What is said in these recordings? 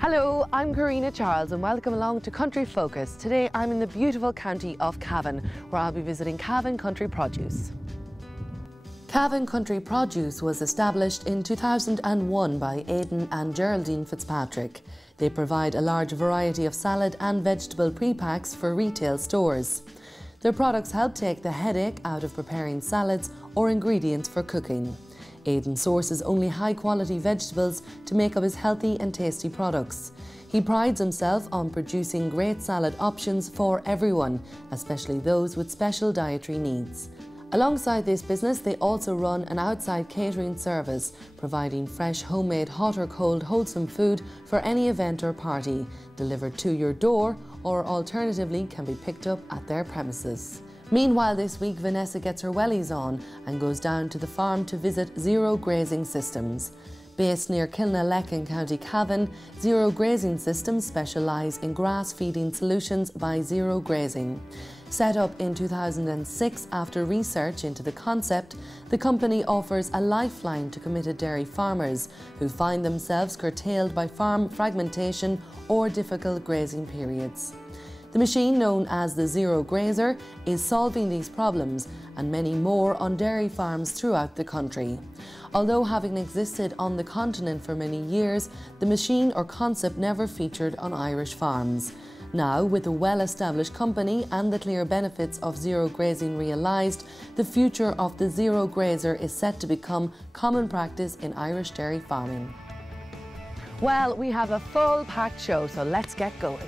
Hello, I'm Karina Charles and welcome along to Country Focus. Today I'm in the beautiful county of Cavan, where I'll be visiting Cavan Country Produce. Cavan Country Produce was established in 2001 by Aidan and Geraldine Fitzpatrick. They provide a large variety of salad and vegetable pre-packs for retail stores. Their products help take the headache out of preparing salads or ingredients for cooking. Aidan sources only high-quality vegetables to make up his healthy and tasty products. He prides himself on producing great salad options for everyone, especially those with special dietary needs. Alongside this business, they also run an outside catering service, providing fresh, homemade, hot or cold, wholesome food for any event or party, delivered to your door, or alternatively can be picked up at their premises. Meanwhile, this week Vanessa gets her wellies on and goes down to the farm to visit Zero Grazing Systems. Based near Kilnaleck in County Cavan, Zero Grazing Systems specialise in grass feeding solutions by Zero Grazing. Set up in 2006 after research into the concept, the company offers a lifeline to committed dairy farmers who find themselves curtailed by farm fragmentation or difficult grazing periods. The machine, known as the Zero Grazer, is solving these problems and many more on dairy farms throughout the country. Although having existed on the continent for many years, the machine or concept never featured on Irish farms. Now, with a well-established company and the clear benefits of zero grazing realised, the future of the Zero Grazer is set to become common practice in Irish dairy farming. Well, we have a full packed show, so let's get going.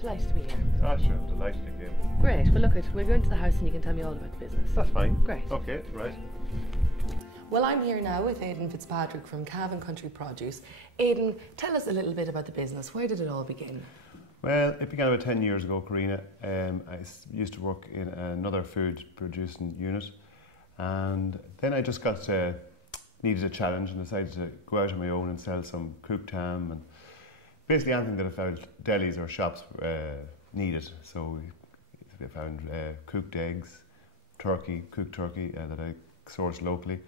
Delighted to be here. Ah, sure, delighted to be here. Great. Well, look, we'll go into the house and you can tell me all about the business. That's fine. Great. Okay, right. Well, I'm here now with Aidan Fitzpatrick from Cavan Country Produce. Aidan, tell us a little bit about the business. Where did it all begin? Well, it began about 10 years ago, Karina. I used to work in another food producing unit, and then I just got needed a challenge and decided to go out on my own and sell some cooked ham and basically anything that I found delis or shops needed. So I found cooked eggs, cooked turkey that I sourced locally,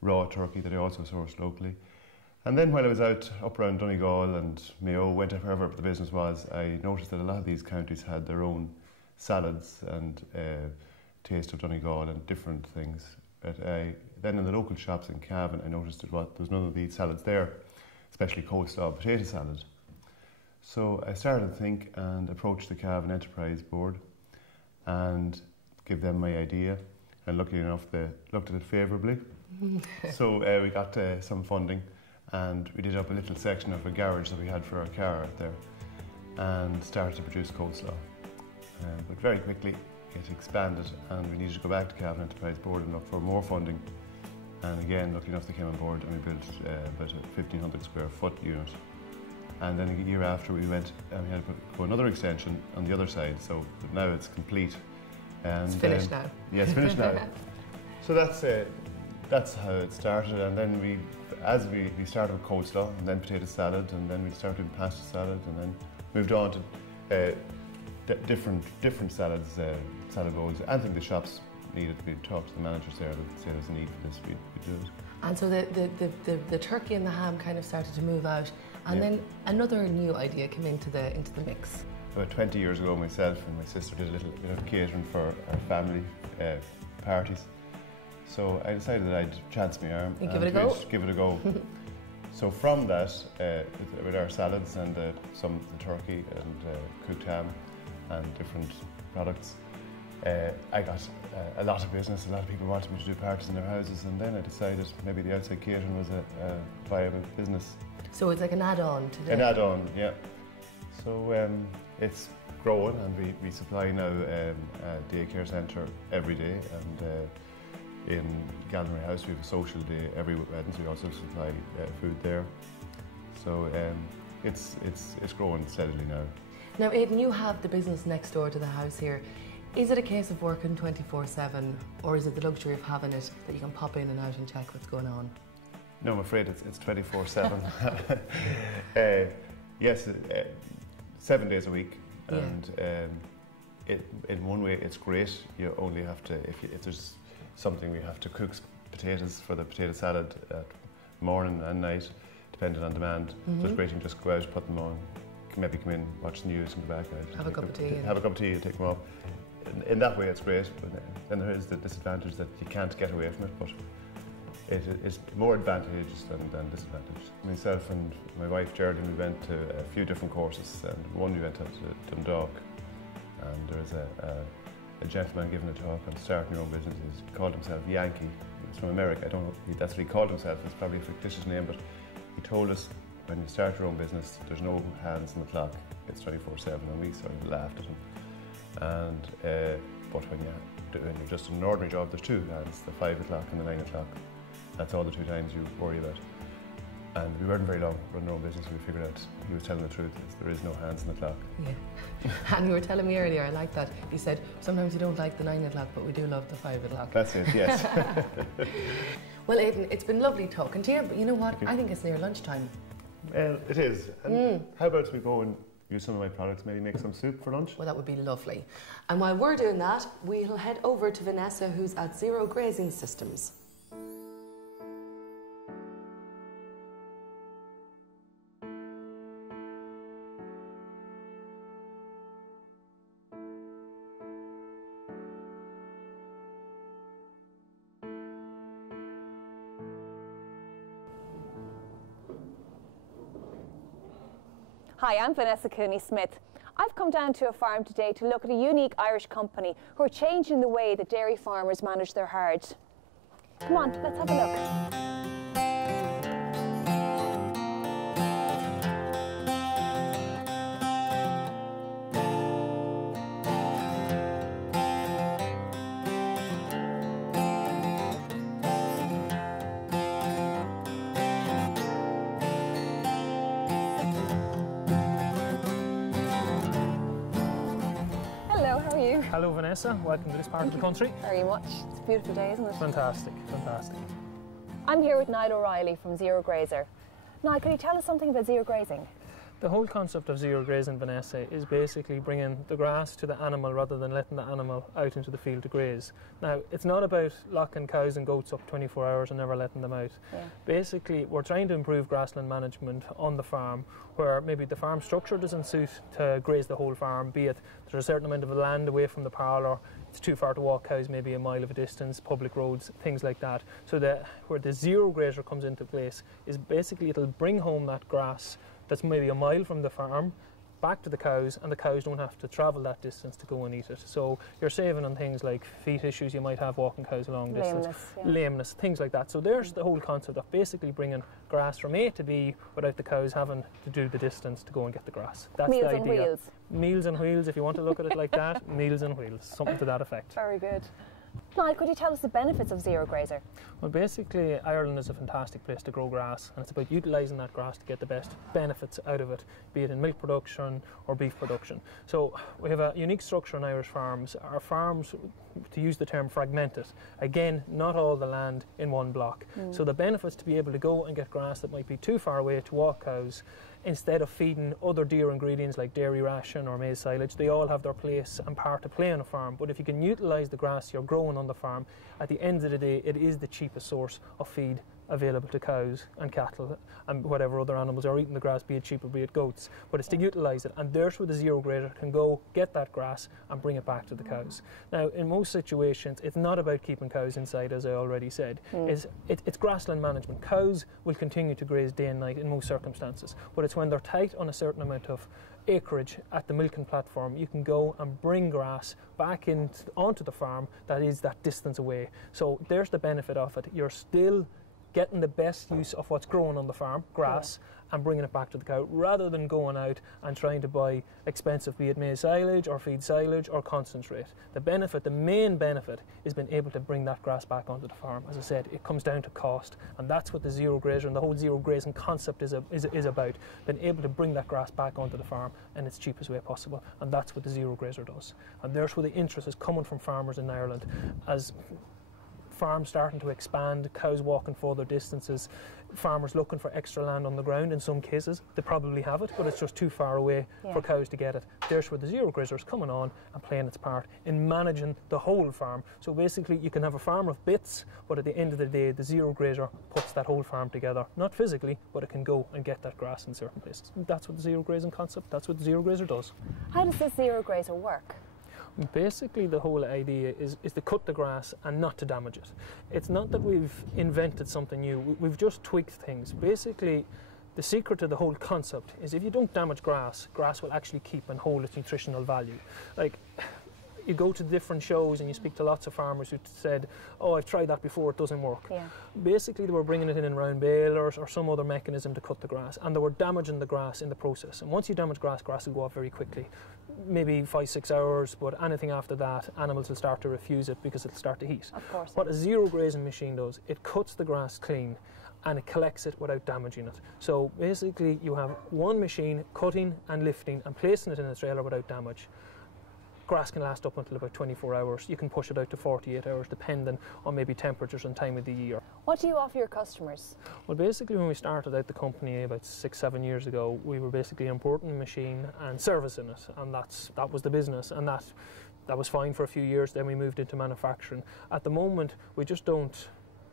raw turkey that I also sourced locally. And then while I was out up around Donegal and Mayo, wherever the business was, I noticed that a lot of these counties had their own salads and taste of Donegal and different things. But then in the local shops in Cavan, I noticed that there was none of these salads there, especially coleslaw potato salad. So I started to think and approached the Cavan Enterprise Board and give them my idea, and luckily enough they looked at it favourably. So we got some funding and we did up a little section of a garage that we had for our car out there and started to produce coleslaw. But very quickly it expanded and we needed to go back to Cavan Enterprise Board and look for more funding. And again, lucky enough, they came on board and we built about a 1,500 square foot unit. And then a year after we went and we had to go another extension on the other side, so now it's complete. And, it's finished now. Yeah, it's finished now. So that's how it started, and then we started with coleslaw and then potato salad, and then we started with pasta salad, and then moved on to different salads, salad bowls. I think the shops needed. We talked to the managers there that say there's a need for this. We do it. And so the turkey and the ham kind of started to move out And then another new idea came into the mix. About 20 years ago, myself and my sister did a little bit of catering for our family parties. So I decided that I'd chance my arm and give it a go. So from that, with our salads and some turkey and cooked ham and different products, I got a lot of business. A lot of people wanted me to do parties in their houses, and then I decided maybe the outside catering was a viable business. So it's like an add-on to An add-on, yeah. So it's growing, and we supply now a daycare centre every day, and in Gallery House we have a social day every Wednesday. We also supply food there. So it's growing steadily now. Now, Aidan, you have the business next door to the house here. Is it a case of working 24/7, or is it the luxury of having it that you can pop in and out and check what's going on? No, I'm afraid it's 24/7. Yes, 7 days a week, and in one way it's great. You only have to, if there's something, we have to cook potatoes for the potato salad at morning and night, depending on demand. So it's great, you can just go out, put them on, maybe come in, watch the news, and go back out. Have a cup of tea. Have a cup of tea and take them off. In that way it's great, but then there is the disadvantage that you can't get away from it, but it is more advantageous than disadvantage. Myself and my wife Geraldine, we went to a few different courses, and one we went to Dundalk, and there was a gentleman giving a talk on starting your own business. He called himself Yankee. He's from America. I don't know if that's what he called himself. It's probably a fictitious name, but he told us when you start your own business, there's no hands on the clock. It's 24/7, and we sort of laughed at him. And but when you're just an ordinary job, there's two hands: the 5 o'clock and the 9 o'clock. That's all the two times you worry about. And we weren't very long running our own business. We figured out he was telling the truth. There is no hands on the clock. Yeah. And you were telling me earlier, I like that. You said sometimes you don't like the 9 o'clock, but we do love the 5 o'clock. That's it. Yes. Well, Aidan, it's been lovely talking to you, but you know what? I think it's near lunchtime. Well, it is. And how about we go and use some of my products, maybe make some soup for lunch? Well, that would be lovely. And while we're doing that, we'll head over to Vanessa, who's at Zero Grazing Systems. Hi, I'm Vanessa Cooney-Smith. I've come down to a farm today to look at a unique Irish company who are changing the way that dairy farmers manage their herds. Come on, let's have a look. Hello Vanessa, welcome to this part of the country. Very much. It's a beautiful day, isn't it? Fantastic, fantastic. I'm here with Niall O'Reilly from Zero Grazer. Niall, can you tell us something about zero grazing? The whole concept of zero grazing, Vanessa, is basically bringing the grass to the animal rather than letting the animal out into the field to graze. Now, it's not about locking cows and goats up 24 hours and never letting them out. Yeah. Basically, we're trying to improve grassland management on the farm, where maybe the farm structure doesn't suit to graze the whole farm, be it there's a certain amount of land away from the parlour, it's too far to walk cows, maybe a mile of a distance, public roads, things like that. So where the zero grazer comes into place is basically it'll bring home that grass that's maybe a mile from the farm back to the cows, and the cows don't have to travel that distance to go and eat it. So you're saving on things like feet issues you might have walking cows a long distance, lameness, things like that. So there's the whole concept of basically bringing grass from A to B without the cows having to do the distance to go and get the grass. That's Meals the idea. On wheels. Meals on wheels, if you want to look at it like that. Meals on wheels, something to that effect. Very good. Niall, could you tell us the benefits of zero grazer? Well, basically, Ireland is a fantastic place to grow grass, and it's about utilising that grass to get the best benefits out of it, be it in milk production or beef production. So we have a unique structure in Irish farms. Our farms, to use the term, fragmented. Again, not all the land in one block. So the benefits to be able to go and get grass that might be too far away to walk cows, instead of feeding other dear ingredients like dairy ration or maize silage, they all have their place and part to play on a farm. But if you can utilise the grass you're growing on the farm, at the end of the day, it is the cheapest source of feed available to cows and cattle and whatever other animals are eating the grass, be it sheep or be it goats, but it's to utilise it, and there's where the zero grazer can go, get that grass and bring it back to the cows. Now, in most situations, it's not about keeping cows inside, as I already said. It's grassland management. Cows will continue to graze day and night in most circumstances, but it's when they're tight on a certain amount of acreage at the milking platform, you can go and bring grass back onto the farm that is that distance away. So there's the benefit of it. You're still getting the best use of what's growing on the farm, grass, and bringing it back to the cow, rather than going out and trying to buy expensive, be it maize silage or feed silage or concentrate. The benefit, the main benefit, is being able to bring that grass back onto the farm. As I said, it comes down to cost, and that's what the zero grazer and the whole zero grazing concept is about, being able to bring that grass back onto the farm in its cheapest way possible, and that's what the zero grazer does. And there's where the interest is coming from farmers in Ireland. As farms starting to expand, cows walking further distances, farmers looking for extra land on the ground. In some cases they probably have it, but it's just too far away for cows to get it. There's where the zero grazer is coming on and playing its part in managing the whole farm. So basically you can have a farm of bits, but at the end of the day the zero grazer puts that whole farm together, not physically, but it can go and get that grass in certain places. That's what the zero grazing concept, that's what the zero grazer does. How does this zero grazer work? Basically the whole idea is to cut the grass and not to damage it. It's not that we've invented something new, we've just tweaked things. Basically the secret to the whole concept is if you don't damage grass, grass will actually keep and hold its nutritional value. Like, you go to different shows and you speak to lots of farmers who said, oh, I've tried that before, it doesn't work. Basically they were bringing it in round balers or some other mechanism to cut the grass, and they were damaging the grass in the process. And once you damage grass, grass will go off very quickly, maybe 5-6 hours, but anything after that, animals will start to refuse it because it'll start to heat. Of course. What a zero grazing machine does, it cuts the grass clean and it collects it without damaging it. So basically you have one machine cutting and lifting and placing it in a trailer without damage. Grass can last up until about 24 hours. You can push it out to 48 hours depending on maybe temperatures and time of the year. What do you offer your customers? Well, basically when we started out the company about 6-7 years ago, we were basically importing the machine and servicing it, and that was the business, and that was fine for a few years. Then we moved into manufacturing. At the moment we just don't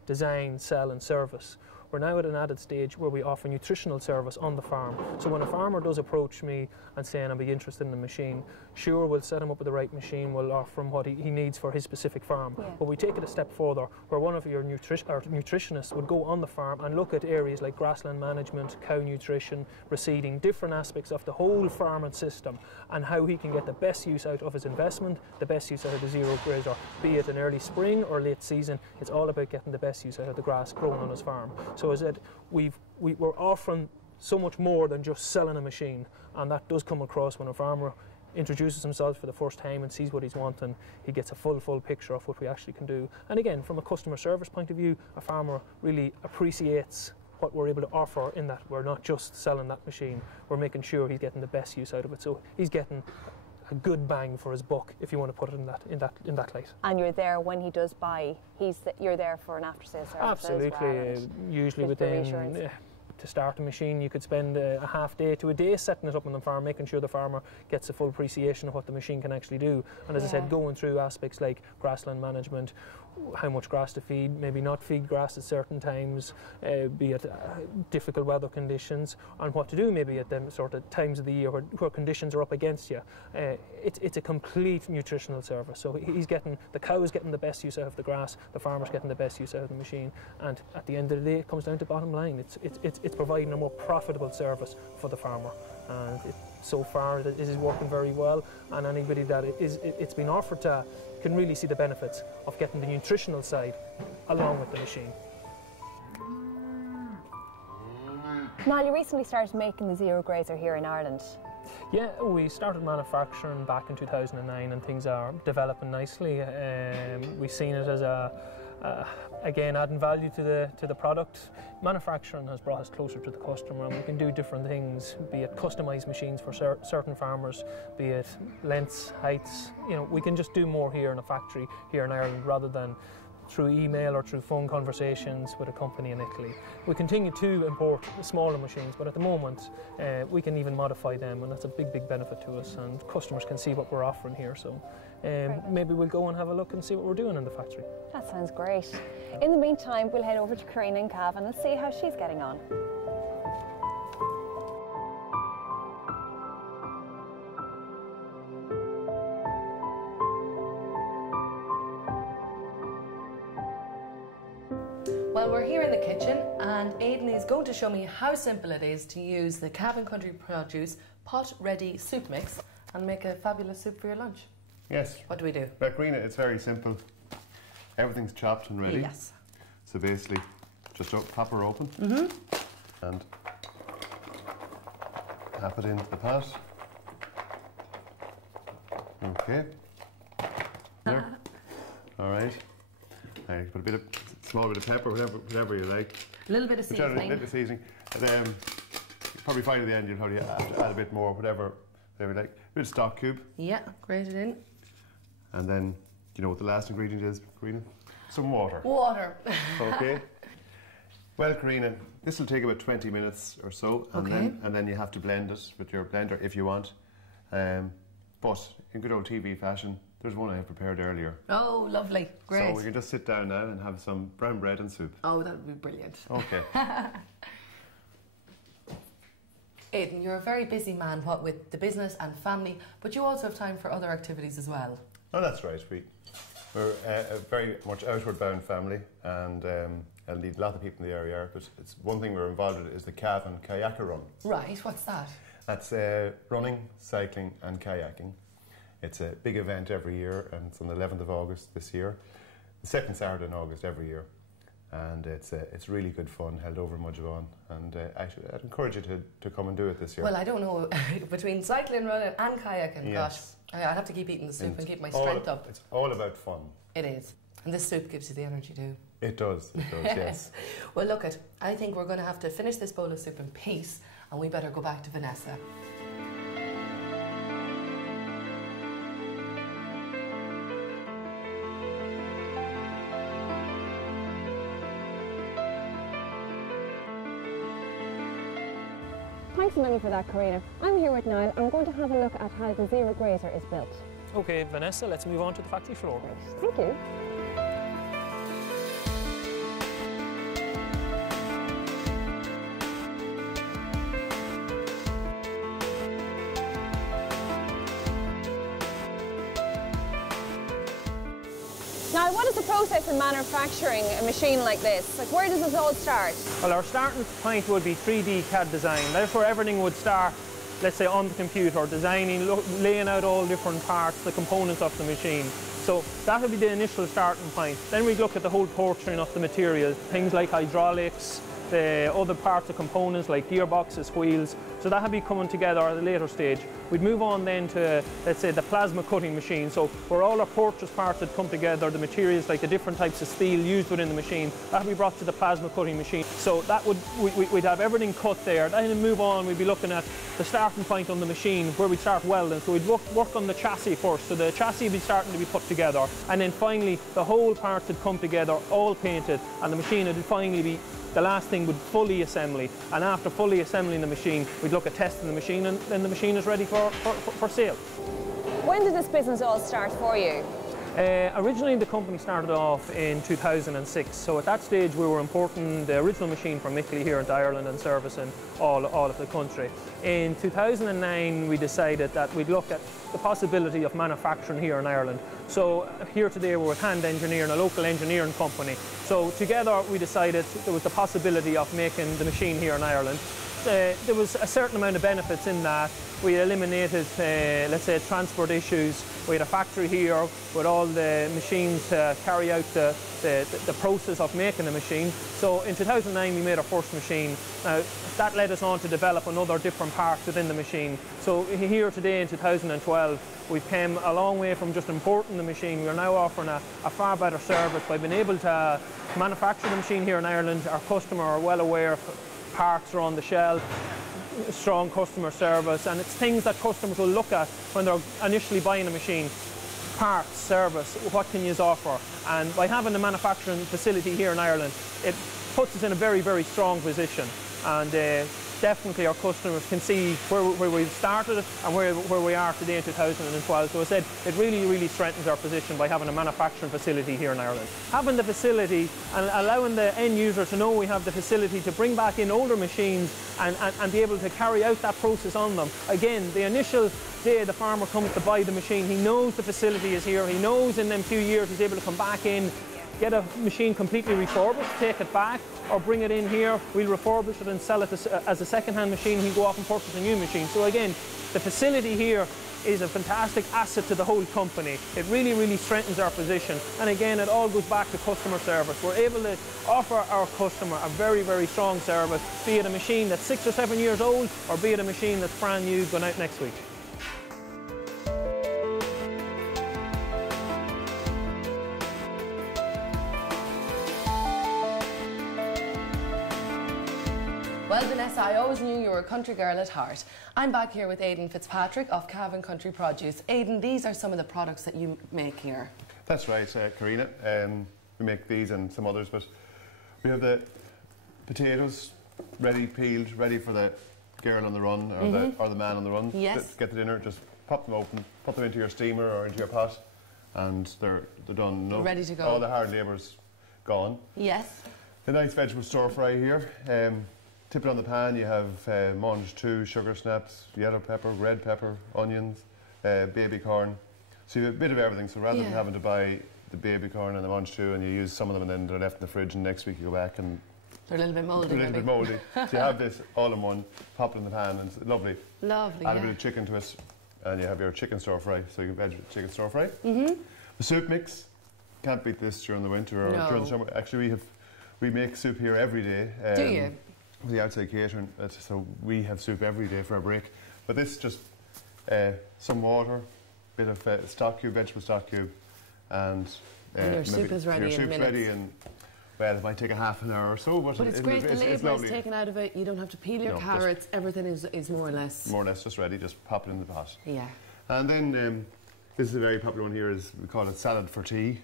design, sell and service. We're now at an added stage where we offer nutritional service on the farm. So when a farmer does approach me and saying I'd be interested in the machine, sure, we'll set him up with the right machine, we'll offer him what he needs for his specific farm. But we take it a step further, where one of your nutritionists would go on the farm and look at areas like grassland management, cow nutrition, reseeding, different aspects of the whole farming system, and how he can get the best use out of his investment, the best use out of the zero grazer, be it in early spring or late season. It's all about getting the best use out of the grass growing on his farm. So as I said, we're offering so much more than just selling a machine, and that does come across when a farmer introduces himself for the first time and sees what he's wanting. He gets a full picture of what we actually can do. And again, from a customer service point of view, a farmer really appreciates what we're able to offer, in that we're not just selling that machine, we're making sure he's getting the best use out of it. So he's getting a good bang for his buck, if you want to put it in that light. And you're there when he does buy. You're there for an after-sales service. Absolutely, as well, usually within. To start a machine, you could spend a half day to a day setting it up on the farm, making sure the farmer gets a full appreciation of what the machine can actually do. And as I said, going through aspects like grassland management, how much grass to feed, maybe not feed grass at certain times, be it difficult weather conditions, and what to do maybe at them sort of times of the year where conditions are up against you. It's a complete nutritional service. So the cow is getting the best use out of the grass, the farmer's getting the best use out of the machine, and at the end of the day it comes down to bottom line. It's providing a more profitable service for the farmer, and so far it is working very well, and anybody that it's been offered to can really see the benefits of getting the nutritional side along with the machine. Niall, you recently started making the zero grazer here in Ireland. Yeah, we started manufacturing back in 2009, and things are developing nicely. We've seen it as again, adding value to the product. Manufacturing has brought us closer to the customer, and we can do different things, be it customised machines for certain farmers, be it lengths, heights. You know, we can just do more here in a factory here in Ireland rather than through email or through phone conversations with a company in Italy. We continue to import smaller machines, but at the moment we can even modify them, and that's a big benefit to us, and customers can see what we're offering here, so maybe we'll go and have a look and see what we're doing in the factory. That sounds great. In the meantime, we'll head over to Karina in Cavan and see how she's getting on. Well, we're here in the kitchen and Aidan is going to show me how simple it is to use the Cavan Country Produce pot-ready soup mix and make a fabulous soup for your lunch. Yes. What do we do? Well, Karina, it's very simple. Everything's chopped and ready. Yes. So basically, just pop her open and tap it into the pot. Okay. There. All right. Put a bit of small bit of pepper, whatever you like. A little bit of seasoning. A little seasoning. And you'll probably find at the end you'll probably have to add a bit more, whatever you like. A bit of stock cube. Yeah, grate it in. And then, do you know what the last ingredient is, Karina? Some water. Water. Okay. Well, Karina, this will take about 20 minutes or so, and then you have to blend it with your blender if you want. But in good old TV fashion, there's one I have prepared earlier. Oh, lovely. Great. So we can just sit down now and have some brown bread and soup. Oh, that would be brilliant. Okay. Aidan, you're a very busy man, what with the business and family, but you also have time for other activities as well. Oh, that's right. We're a very much outward bound family, and indeed a lot of people in the area are, but it's one thing we're involved with is the Cavan Kayaker Run. Right, what's that? That's running, cycling and kayaking. It's a big event every year, and it's on the 11th of August this year. The second Saturday in August every year. And it's really good fun, held over in Mudgevon. And I'd encourage you to come and do it this year. Well, I don't know, between cycling, running and kayaking, yes. gosh, I'd have to keep eating the soup and keep my strength up. It's all about fun. It is. And this soup gives you the energy too. It does, yes. Well, look, I think we're going to have to finish this bowl of soup in peace, and we better go back to Vanessa. Thanks a million for that, Karina. I'm here with Niall. I'm going to have a look at how the Zero Grazer is built. Okay, Vanessa, let's move on to the factory floor. Thank you. Now, what is the process in manufacturing a machine like this? Like, where does this all start? Well, our starting point would be 3D CAD design. That's where everything would start, let's say, on the computer, designing, laying out all different parts, the components of the machine. So that would be the initial starting point. Then we'd look at the whole portion of the material, things like hydraulics, the other parts of components like gearboxes, wheels. So that would be coming together at a later stage. We'd move on then to, let's say, the plasma cutting machine. So where all our purchase parts would come together, the materials like the different types of steel used within the machine, that would be brought to the plasma cutting machine. So that would, we'd have everything cut there. Then we'd move on, we'd be looking at the starting point on the machine where we'd start welding. So we'd work on the chassis first. So the chassis would be starting to be put together. And then finally, the whole parts would come together, all painted, and the machine would finally be, the last thing would fully assembly, and after fully assembling the machine, we'd look at testing the machine, and then the machine is ready for sale. When did this business all start for you? Originally the company started off in 2006, so at that stage we were importing the original machine from Italy here into Ireland and servicing all of the country. In 2009 we decided that we'd look at the possibility of manufacturing here in Ireland. So here today we're with Hand Engineering, a local engineering company. So together we decided there was the possibility of making the machine here in Ireland. There was a certain amount of benefits in that. We eliminated, let's say, transport issues. We had a factory here with all the machines to carry out the process of making the machine. So in 2009 we made our first machine. Now that led us on to develop another different parts within the machine. So here today in 2012 we've come a long way from just importing the machine. We're now offering a far better service by being able to manufacture the machine here in Ireland. Our customer are well aware of parts are on the shelf, strong customer service, and it's things that customers will look at when they're initially buying a machine. Parts, service, what can you offer? And by having the manufacturing facility here in Ireland, it puts us in a very, very strong position. And definitely our customers can see where we've started it and where we are today in 2012. So I said it really strengthens our position by having a manufacturing facility here in Ireland. Having the facility and allowing the end user to know we have the facility to bring back in older machines and be able to carry out that process on them. Again, the initial day the farmer comes to buy the machine, he knows the facility is here, he knows in them few years he's able to come back in, get a machine completely refurbished, take it back, or bring it in here, we'll refurbish it and sell it as a second-hand machine, he'll go off and purchase a new machine. So again, the facility here is a fantastic asset to the whole company. It really strengthens our position. And again, it all goes back to customer service. We're able to offer our customer a very strong service, be it a machine that's 6 or 7 years old, or be it a machine that's brand new going out next week. Well, Vanessa, I always knew you were a country girl at heart. I'm back here with Aidan Fitzpatrick of Cavan Country Produce. Aidan, these are some of the products that you make here. That's right, Karina. We make these and some others, but we have the potatoes ready peeled, ready for the girl on the run or the man on the run. Yes. Get the dinner, just pop them open, put them into your steamer or into your pot, and they're done. No, ready to go. All the hard labour's gone. Yes. The nice vegetable stir fry here. Tip it on the pan, you have mange two, sugar snaps, yellow pepper, red pepper, onions, baby corn. So you have a bit of everything, so rather than having to buy the baby corn and the mange two and you use some of them and then they're left in the fridge and next week you go back and they're a little bit mouldy. They're a little bit mouldy. So you have this all in one, pop it in the pan and it's lovely. Lovely, Add a bit of chicken to it and you have your chicken stir fry, so you can chicken stir fry. The soup mix, can't beat this during the winter or during the summer. Actually we make soup here every day. Do you? The outside catering, so we have soup every day for our break. But this is just some water, bit of stock cube, vegetable stock cube, and your soup is ready in minutes. Your soup's ready in, well, it might take a half an hour or so, but it's great. The labour is taken out of it. You don't have to peel your carrots. Everything is more or less just ready. Just pop it in the pot. Yeah. And then this is a very popular one here. Is we call it salad for tea.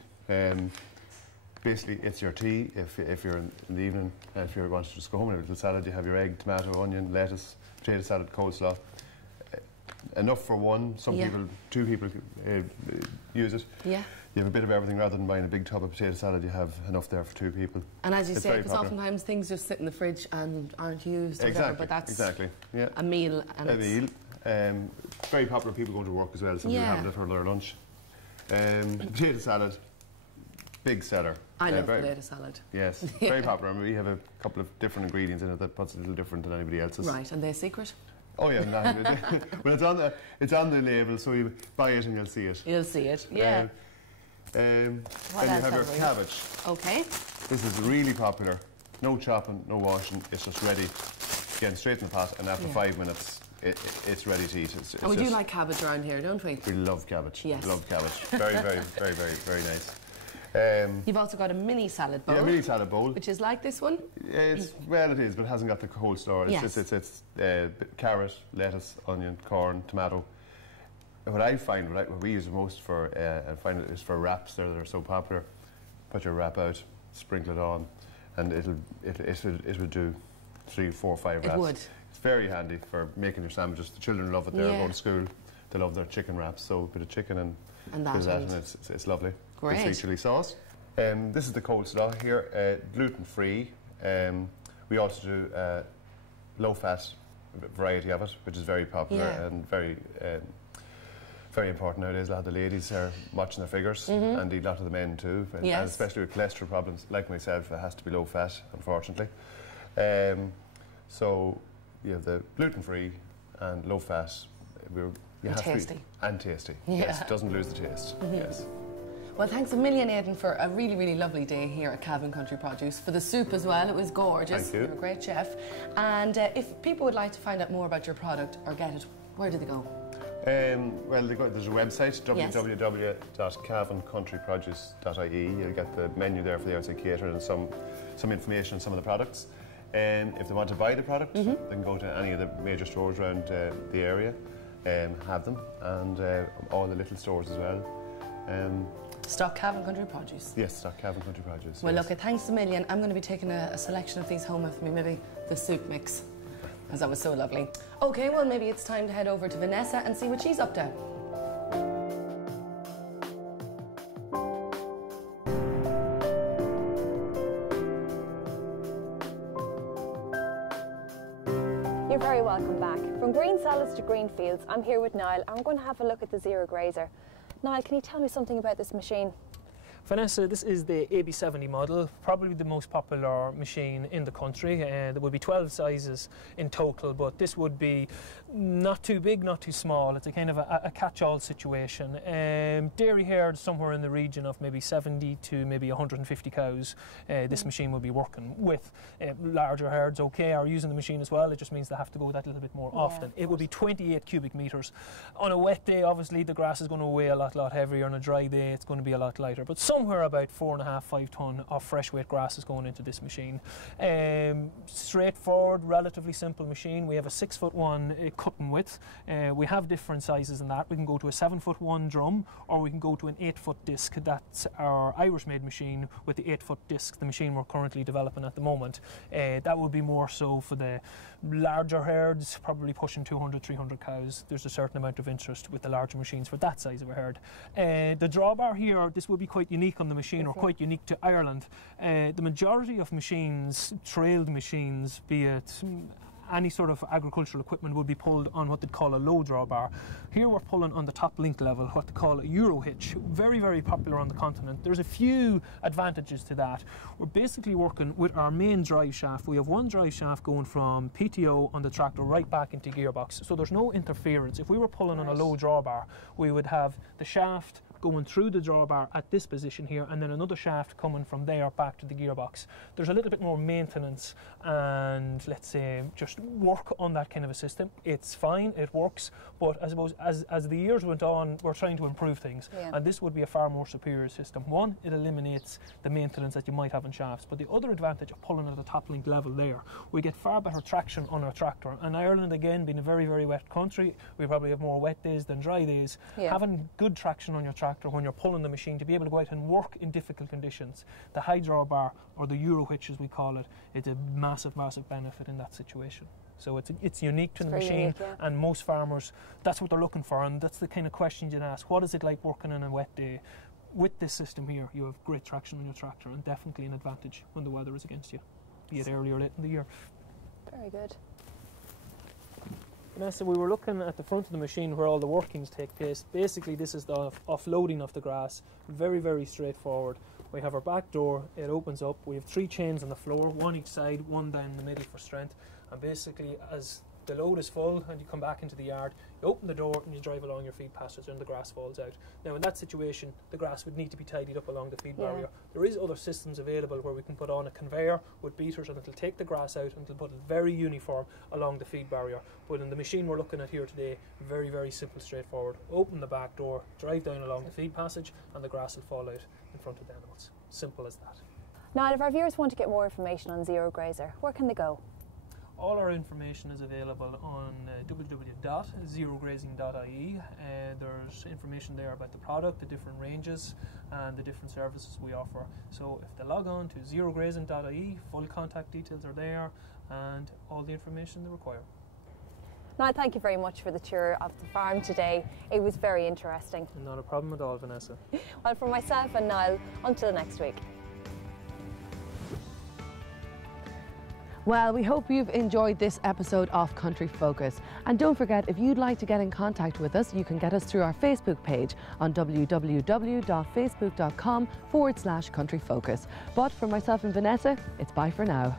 Basically, it's your tea if you're in the evening, if you want to just go home with a little salad, you have your egg, tomato, onion, lettuce, potato salad, coleslaw. Enough for one. Some people, 2 people use it. Yeah. You have a bit of everything rather than buying a big tub of potato salad. You have enough there for 2 people. And as you say, because oftentimes things just sit in the fridge and aren't used. Or whatever, but that's a meal. And a meal. Very popular. People go to work as well. Some people have it for their lunch. Potato salad. Big seller. I love potato salad. Yes, very popular. I mean, we have a couple of different ingredients in it that puts it a little different than anybody else's. Right, and they're secret? Oh yeah, well it's on the label, so you buy it and you'll see it. You'll see it, yeah. Then you have your cabbage. Okay. This is really popular. No chopping, no washing. It's just ready. Again, straight in the pot, and after 5 minutes, it's ready to eat. And we do like cabbage around here, don't we? We love cabbage. Yes. We love cabbage. Very nice. You've also got a mini salad bowl. Yeah, a mini salad bowl. Which is like this one? Well, it is, but it hasn't got the coleslaw. It's carrot, lettuce, onion, corn, tomato. What I find, what we use the most for, I find it is for wraps that are so popular. Put your wrap out, sprinkle it on, and it would do 3, 4, 5 wraps. It would. It's very handy for making your sandwiches. The children love it. They're going to school. They love their chicken wraps, so a bit of chicken and that, and it's lovely. Great. Sweet chilli sauce. This is the coleslaw here, gluten-free. We also do low-fat variety of it, which is very popular and very important nowadays. A lot of the ladies are watching their figures, and indeed a lot of the men too. And especially with cholesterol problems, like myself, it has to be low-fat, unfortunately. So you have the gluten-free and low-fat. Tasty. And tasty. Yes, it doesn't lose the taste. Yes. Well, thanks a million, Aidan, for a really lovely day here at Cavan Country Produce. For the soup as well, it was gorgeous. Thank you. You're a great chef. And if people would like to find out more about your product or get it, where do they go? Well, there's a website, www.cavancountryproduce.ie. You'll get the menu there for the outside catering and some information on some of the products. If they want to buy the product, they can go to any of the major stores around the area and have them, and all the little stores as well. Stock Cavan Country Produce. Yes, stock Cavan Country Produce. Well, look, thanks a million. I'm going to be taking a selection of these home with me, maybe the soup mix. because that was so lovely. Okay, well, maybe it's time to head over to Vanessa and see what she's up to. You're very welcome back. From green salads to green fields, I'm here with Niall and we're going to have a look at the Zero Grazer. Niall, can you tell me something about this machine? Vanessa, this is the AB70 model, probably the most popular machine in the country. There would be 12 sizes in total, but this would be not too big, not too small. It's a kind of a catch-all situation. Dairy herd somewhere in the region of maybe 70 to maybe 150 cows, this machine will be working with. Larger herds, okay, are using the machine as well. It just means they have to go that little bit more often. It would be 28 cubic metres. On a wet day, obviously, the grass is going to weigh a lot heavier. On a dry day, it's going to be a lot lighter. But somewhere about 4.5 to 5 tonne of fresh weight grass is going into this machine. Straightforward, relatively simple machine. We have a 6'1" cutting width. We have different sizes in that. We can go to a 7'1" drum, or we can go to an 8-foot disc. That's our Irish-made machine with the 8-foot disc, the machine we're currently developing at the moment. That would be more so for the larger herds, probably pushing 200, 300 cows. There's a certain amount of interest with the larger machines for that size of a herd. The drawbar here, this will be quite unique on the machine, or quite unique to Ireland. The majority of machines, trailed machines, be it any sort of agricultural equipment, would be pulled on what they'd call a low drawbar. Here we're pulling on the top link level, what they call a Euro hitch. Very, very popular on the continent. There's a few advantages to that. We're basically working with our main drive shaft. We have one drive shaft going from PTO on the tractor right back into gearbox, so there's no interference. If we were pulling on a low drawbar, we would have the shaft going through the drawbar at this position here, and then another shaft coming from there back to the gearbox. There's a little bit more maintenance and, let's say, just work on that kind of a system. It's fine, it works, but I suppose as the years went on, we're trying to improve things, and this would be a far more superior system. One, it eliminates the maintenance that you might have in shafts, but the other advantage of pulling at the top link level there, we get far better traction on our tractor. And Ireland, again, being a very, very wet country, we probably have more wet days than dry days. Having good traction on your tractor when you're pulling the machine to be able to go out and work in difficult conditions. The high drawbar, or the Euro hitch as we call it, it's a massive, massive benefit in that situation. So it's unique to the machine, and most farmers, that's what they're looking for, and that's the kind of questions you'd ask. What is it like working on a wet day? With this system here, you have great traction on your tractor, and definitely an advantage when the weather is against you, be it early or late in the year. Very good. Vanessa, we were looking at the front of the machine where all the workings take place. Basically, this is the offloading of the grass. Very, very straightforward. We have our back door, it opens up. We have 3 chains on the floor, one each side, one down the middle for strength. And basically, as the load is full and you come back into the yard, you open the door and you drive along your feed passage and the grass falls out. Now in that situation, the grass would need to be tidied up along the feed barrier. There is other systems available where we can put on a conveyor with beaters, and it'll take the grass out and it'll put it very uniform along the feed barrier. But in the machine we're looking at here today, very, very simple, straightforward. Open the back door, drive down along the feed passage, and the grass will fall out in front of the animals. Simple as that. Now, if our viewers want to get more information on Zero Grazer, where can they go? All our information is available on www.zerograzing.ie. There's information there about the product, the different ranges, and the different services we offer. So if they log on to zerograzing.ie, full contact details are there, and all the information they require. Now, thank you very much for the tour of the farm today. It was very interesting. Not a problem at all, Vanessa. Well, for myself and Niall, until next week. Well, we hope you've enjoyed this episode of Country Focus. And don't forget, if you'd like to get in contact with us, you can get us through our Facebook page on www.facebook.com/countryfocus. But for myself and Vanessa, it's bye for now.